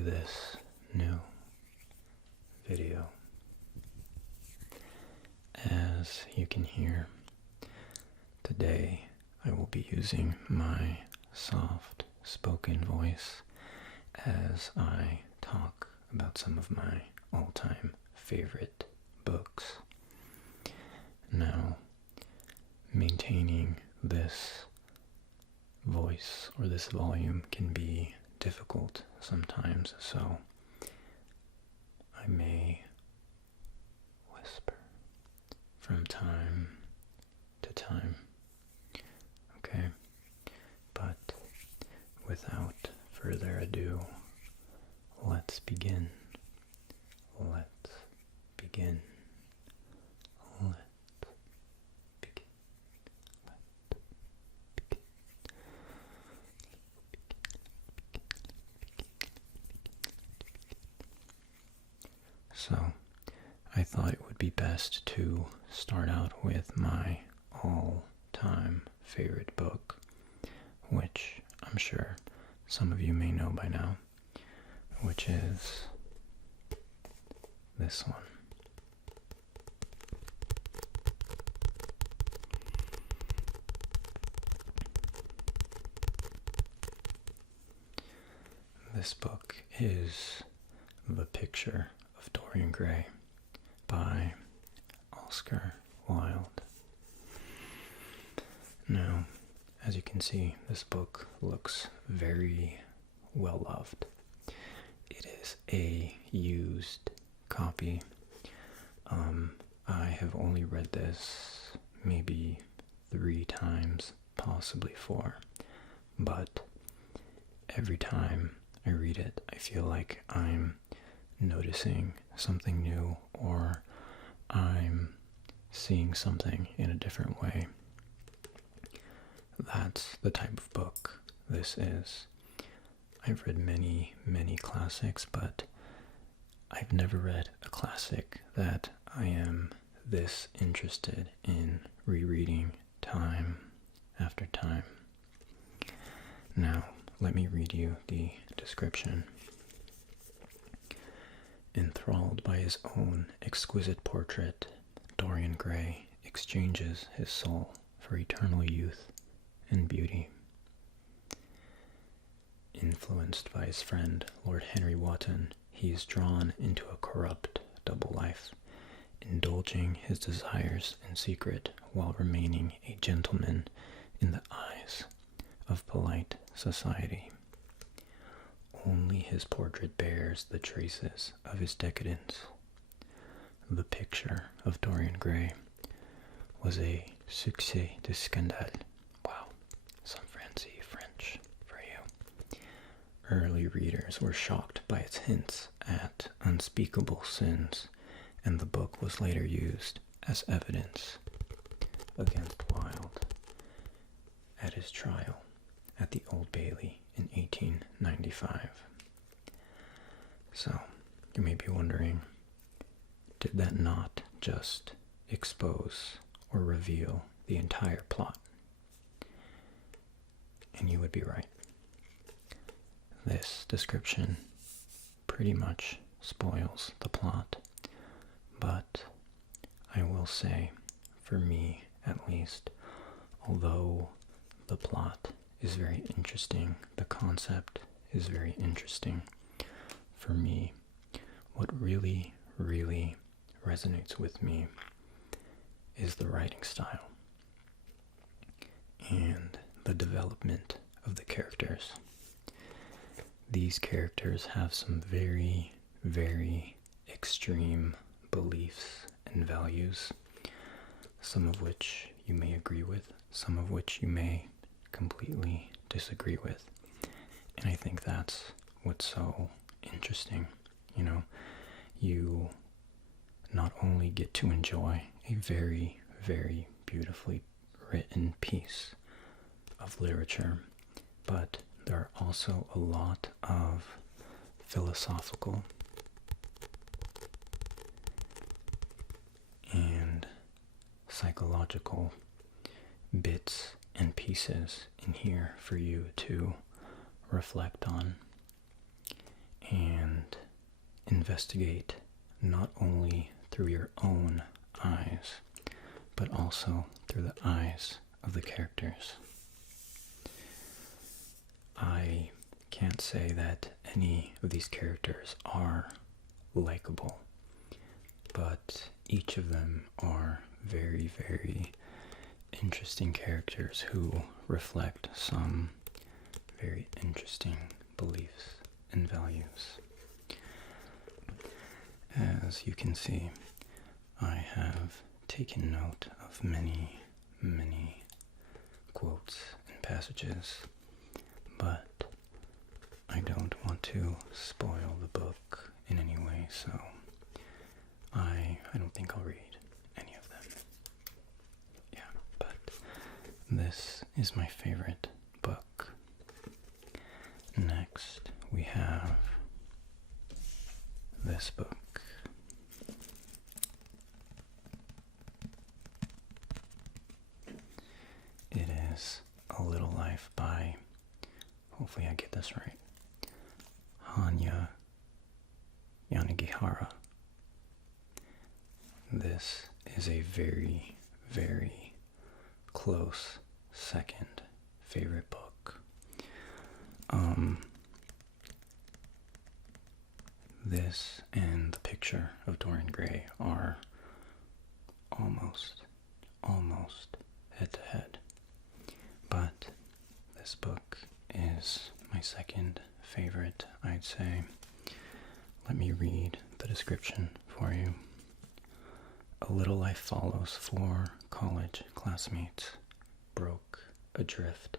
to this new video. As you can hear, today I will be using my soft spoken voice as I talk about some of my all-time favorite books. Now, maintaining this voice or this volume can be difficult sometimes, so I may whisper from time to time, okay? But without further ado, let's begin. Let's begin. Let's begin. So, I thought it would be best to start out with my all-time favorite book, which I'm sure some of you may know by now, which is this one. This book is The Picture of Dorian Gray by Oscar Wilde. Now, as you can see, this book looks very well loved. It is a used copy. I have only read this maybe 3 times, possibly 4, but every time I read it, I feel like I'm noticing something new, or I'm seeing something in a different way. That's the type of book this is. I've read many, many classics, but I've never read a classic that I am this interested in rereading time after time. Now, let me read you the description. Enthralled by his own exquisite portrait, Dorian Gray exchanges his soul for eternal youth and beauty. Influenced by his friend, Lord Henry Wotton, he is drawn into a corrupt double life, indulging his desires in secret while remaining a gentleman in the eyes of polite society. Only his portrait bears the traces of his decadence. The Picture of Dorian Gray was a succès de scandale. Wow, some fancy French for you. Early readers were shocked by its hints at unspeakable sins, and the book was later used as evidence against Wilde at his trial at the Old Bailey in 1895. So, you may be wondering, did that not just expose or reveal the entire plot? And you would be right. This description pretty much spoils the plot, but I will say, for me at least, although the plot is very interesting, the concept is very interesting, for me, what really, really resonates with me is the writing style and the development of the characters. These characters have some very, very extreme beliefs and values, some of which you may agree with, some of which you may completely disagree with. And I think that's what's so interesting. You know, you not only get to enjoy a very, very beautifully written piece of literature, but there are also a lot of philosophical and psychological bits and pieces in here for you to reflect on. and investigate not only through your own eyes, but also through the eyes of the characters. I can't say that any of these characters are likable, but each of them are very, very interesting characters who reflect some very interesting beliefs and values. As you can see, I have taken note of many, many quotes and passages, but I don't want to spoil the book in any way, so I don't think I'll read any of them. Yeah, but this is my favorite book. Next, we have this book. It is A Little Life by, hopefully I get this right, Hanya Yanagihara. This is a very, very close second favorite book. This and The Picture of Dorian Gray are almost head to head. But this book is my second favorite, I'd say. Let me read the description for you. A little life follows 4 college classmates, broke, adrift,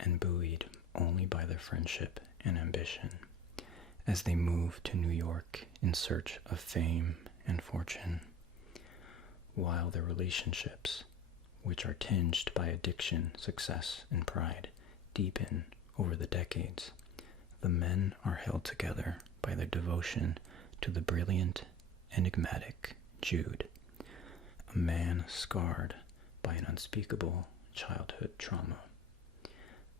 and buoyed only by their friendship and ambition, as they move to New York in search of fame and fortune. While their relationships, which are tinged by addiction, success, and pride, deepen over the decades, the men are held together by their devotion to the brilliant, enigmatic Jude, a man scarred by an unspeakable childhood trauma,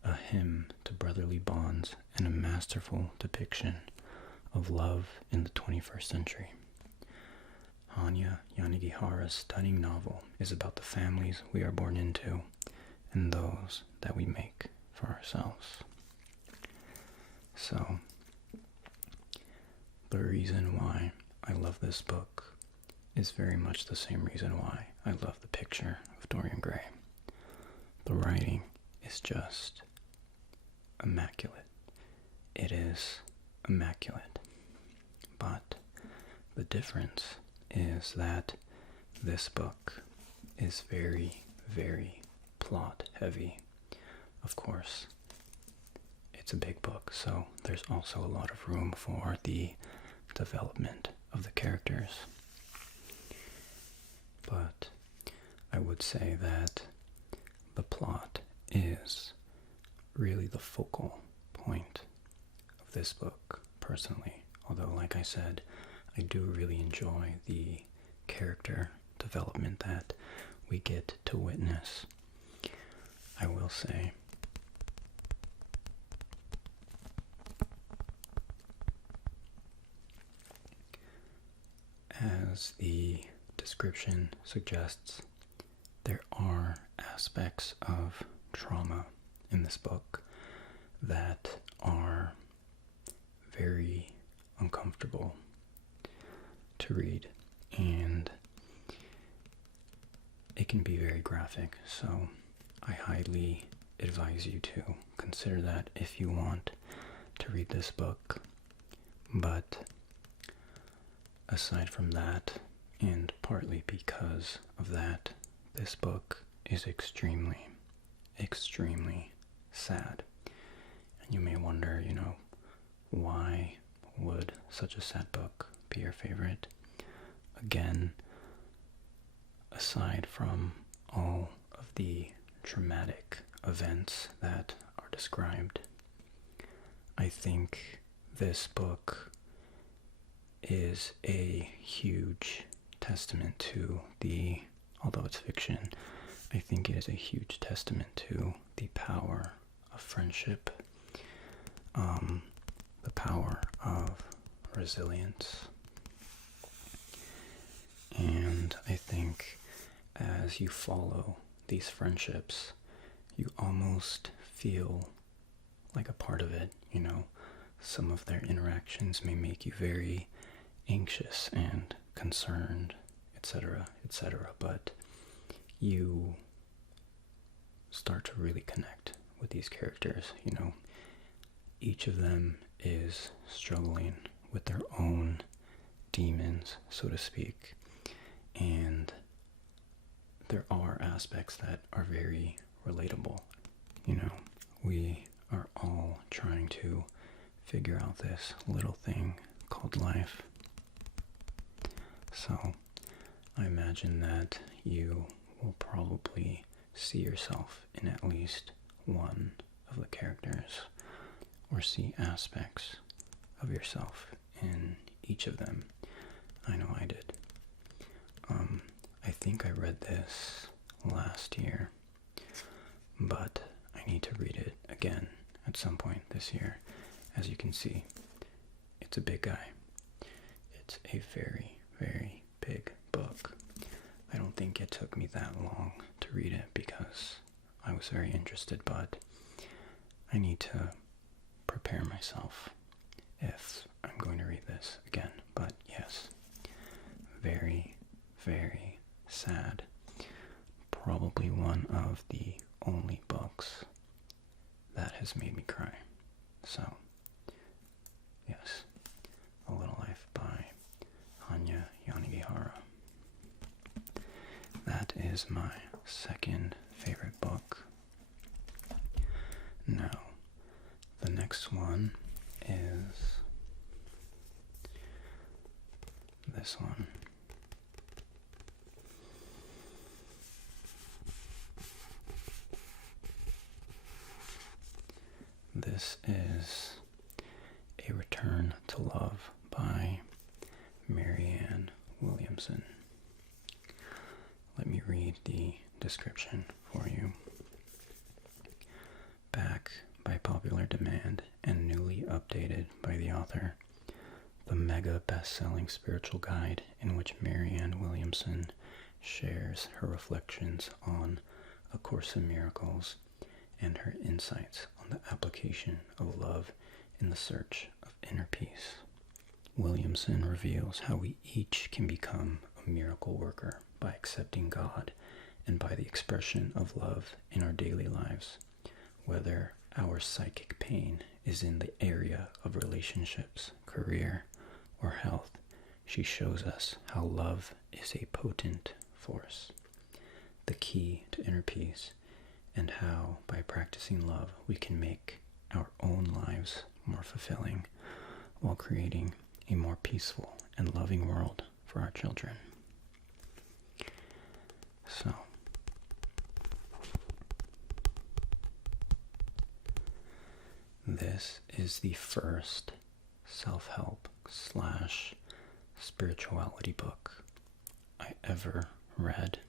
a hymn to brotherly bonds and a masterful depiction of love in the 21st century. Hanya Yanagihara's stunning novel is about the families we are born into and those that we make for ourselves. So, the reason why I love this book is very much the same reason why I love The Picture of Dorian Gray. The writing is just immaculate. It is immaculate. But the difference is that this book is very, very plot heavy. Of course, it's a big book, so there's also a lot of room for the development of the characters. But I would say that the plot is really the focal point of this book, personally. Although, like I said, I do really enjoy the character development that we get to witness. I will say, as the description suggests, there are aspects of trauma in this book that are very uncomfortable to read, and it can be very graphic, so I highly advise you to consider that if you want to read this book. But aside from that, and partly because of that, this book is extremely, extremely sad. And you may wonder, why would such a sad book be your favorite? Again, aside from all of the traumatic events that are described, I think this book is a huge testament to although it's fiction, I think it is a huge testament to the power of friendship, the the power of resilience. And I think as you follow these friendships, you almost feel like a part of it, you know. Some of their interactions may make you very anxious and concerned, etc., etc., but you start to really connect with these characters, you know. Each of them is struggling with their own demons, so to speak, and there are aspects that are very relatable. You know, we are all trying to figure out this little thing called life. So I imagine that you will probably see yourself in at least one of the characters, or see aspects of yourself in each of them. I know I did. I think I read this last year, but I need to read it again at some point this year. As you can see, it's a big guy. It's a very, very big book. I don't think it took me that long to read it because I was very interested, but I need to prepare myself if I'm going to read this again. But yes, very, very sad. Probably one of the only books that has made me cry. So, yes, A Little Life by Hanya Yanagihara. That is my second favorite book. Now, the next one is this one. This is A Return to Love by Marianne Williamson. Let me read the description for you. Back by popular demand and newly updated by the author, the mega best-selling spiritual guide in which Marianne Williamson shares her reflections on A Course in Miracles and her insights on the application of love in the search of inner peace. Williamson reveals how we each can become a miracle worker by accepting God and by the expression of love in our daily lives, whether our psychic pain is in the area of relationships, career, or health. She shows us how love is a potent force, the key to inner peace, and how by practicing love we can make our own lives more fulfilling while creating a more peaceful and loving world for our children. So, this is the first self-help / spirituality book I ever read,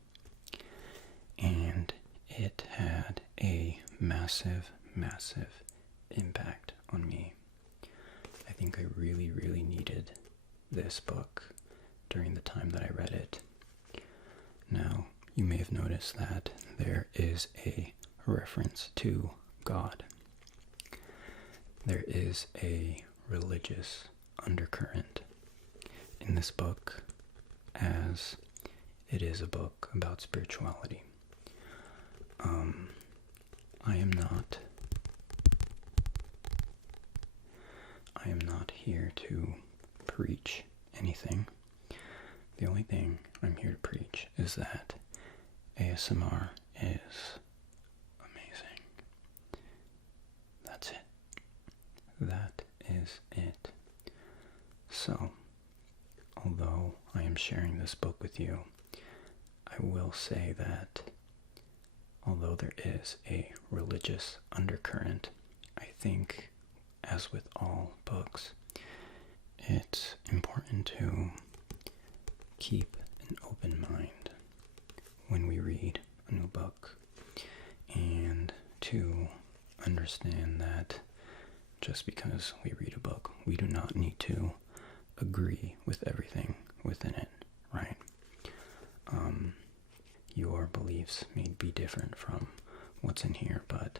and it had a massive, massive impact on me. I think I really, really needed this book during the time that I read it. Now, you may have noticed that there is a reference to God. There is a religious undercurrent in this book, as it is a book about spirituality. I am not here to preach anything. The only thing I'm here to preach is that ASMR is amazing. That's it. That is it. So, although I am sharing this book with you, I will say that although there is a religious undercurrent, I think, as with all books, it's important to keep an open mind when we read a new book, and to understand that just because we read a book. We do not need to agree with everything within it, right? Your beliefs may be different from what's in here, but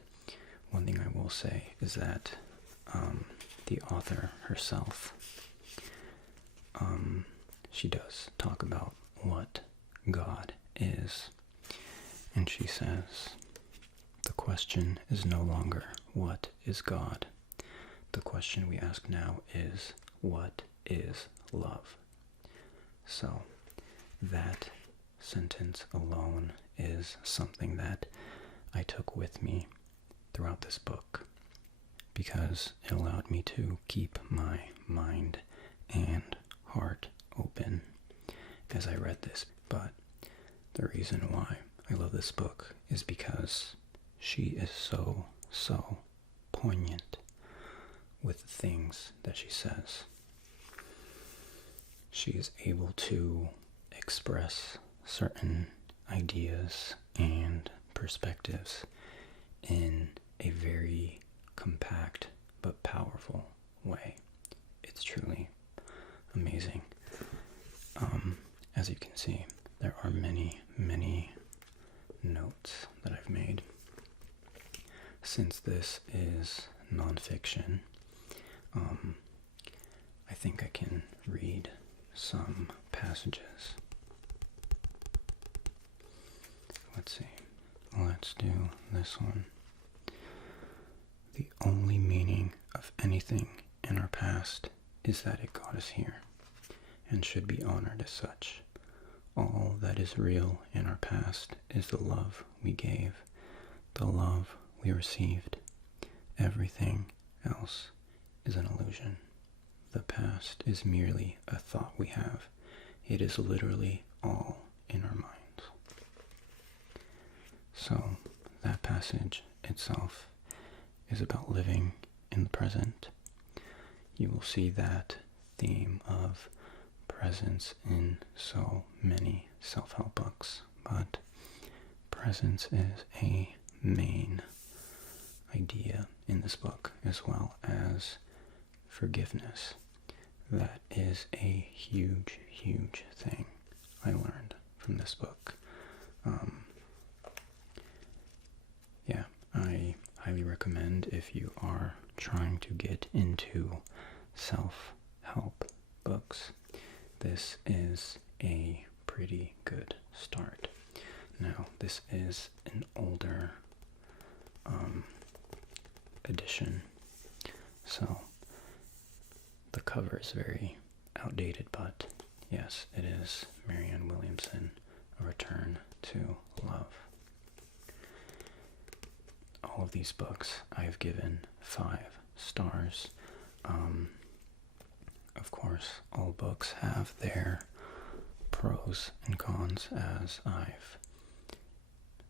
one thing I will say is that the author herself, she does talk about what God is, and she says, the question is no longer what is God. The question we ask now is, what is love? So that sentence alone is something that I took with me throughout this book, because it allowed me to keep my mind and heart open as I read this. But the reason why I love this book is because she is so poignant with the things that she says. She is able to express certain ideas and perspectives in a very compact but powerful way. It's truly amazing. As you can see, there are many notes that I've made. Since this is nonfiction, I think I can read some passages. Let's see. Let's do this one. The only meaning of anything in our past is that it got us here, and should be honored as such. All that is real in our past is the love we gave, the love we received. Everything else is an illusion. The past is merely a thought we have. It is literally all in our minds. So that passage itself is about living in the present. You will see that theme of presence in so many self-help books, but presence is a main idea in this book, as well as forgiveness. That is a huge thing I learned from this book. I highly recommend, if you are trying to get into self-help books, this is a pretty good start. Now, this is an older edition, so the cover is very outdated, but yes, it is Marianne Williamson, A Return to Love. All of these books I have given 5 stars. Of course, all books have their pros and cons, as I've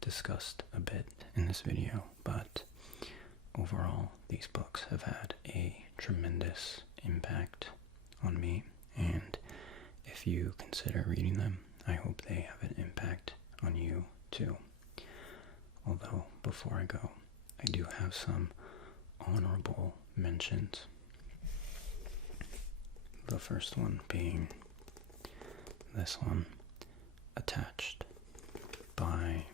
discussed a bit in this video, but overall, these books have had a tremendous impact on me, and if you consider reading them, I hope they have an impact on you too. Although, before I go, I do have some honorable mentions. The first one being this one, Attached, by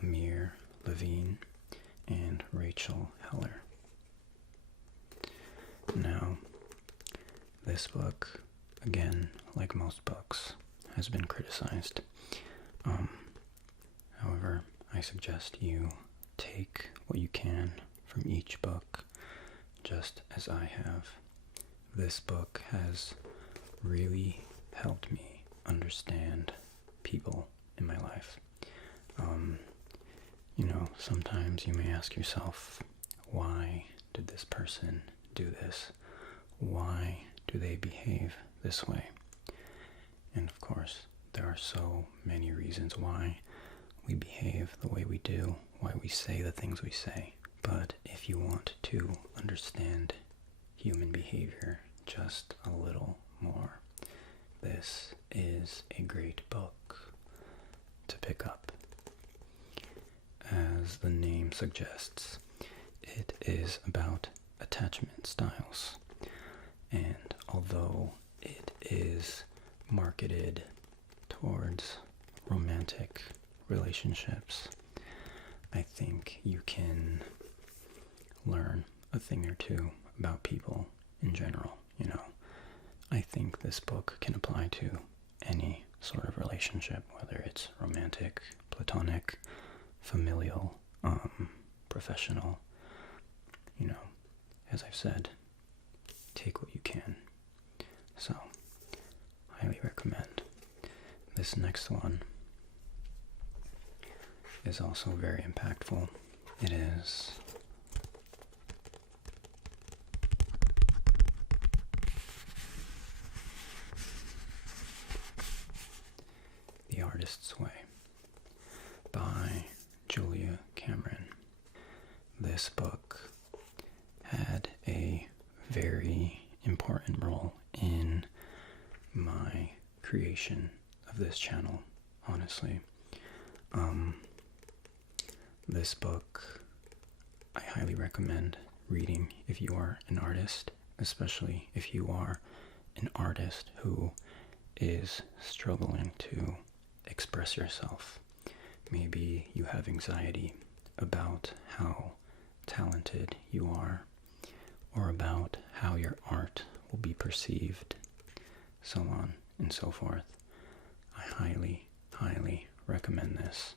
Amir Levine and Rachel Heller. Now, this book, again, like most books, has been criticized. However, I suggest you take what you can from each book, just as I have. This book has really helped me understand people in my life. Sometimes you may ask yourself, why did this person do this? Why do they behave this way? And of course, there are so many reasons why we behave the way we do, why we say the things we say. But if you want to understand human behavior just a little more, this is a great book to pick up. As the name suggests, it is about attachment styles. And although it is marketed towards romantic relationships, I think you can learn a thing or two about people in general. I think this book can apply to any sort of relationship, whether it's romantic, platonic, familial, professional. As I've said, take what you can. So, highly recommend. This next one is also very impactful. It is The Artist's Way by Julia Cameron. This book had a very important role in my creation of this channel, honestly. This book I highly recommend reading if you are an artist, especially if you are an artist who is struggling to express yourself. Maybe you have anxiety about how talented you are, or about how your art will be perceived, so on and so forth. I highly, highly recommend this.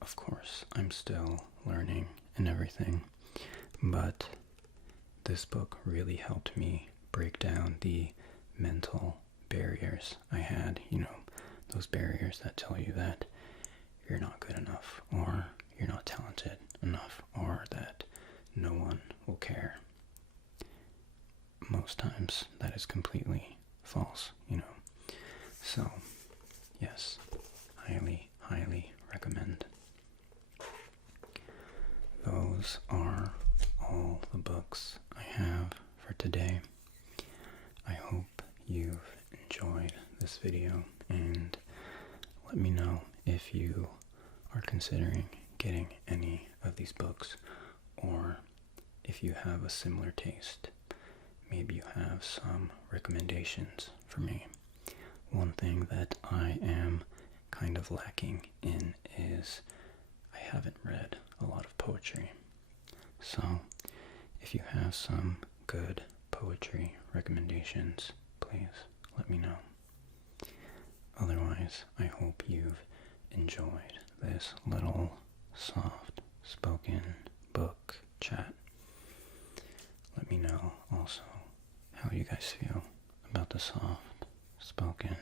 Of course, I'm still learning and everything, but this book really helped me break down the mental barriers I had, those barriers that tell you that you're not good enough, or you're not talented enough, or that no one will care. Most times that is completely false, So, yes, highly, highly recommend. Those are all the books I have for today. I hope you've enjoyed this video, and let me know if you are considering getting any of these books, or if you have a similar taste. Maybe you have some recommendations for me. One thing that I am kind of lacking in is I haven't read a lot of poetry. So if you have some good poetry recommendations, please let me know. Otherwise, I hope you've enjoyed this little soft spoken book chat. Let me know also how you guys feel about the soft spoken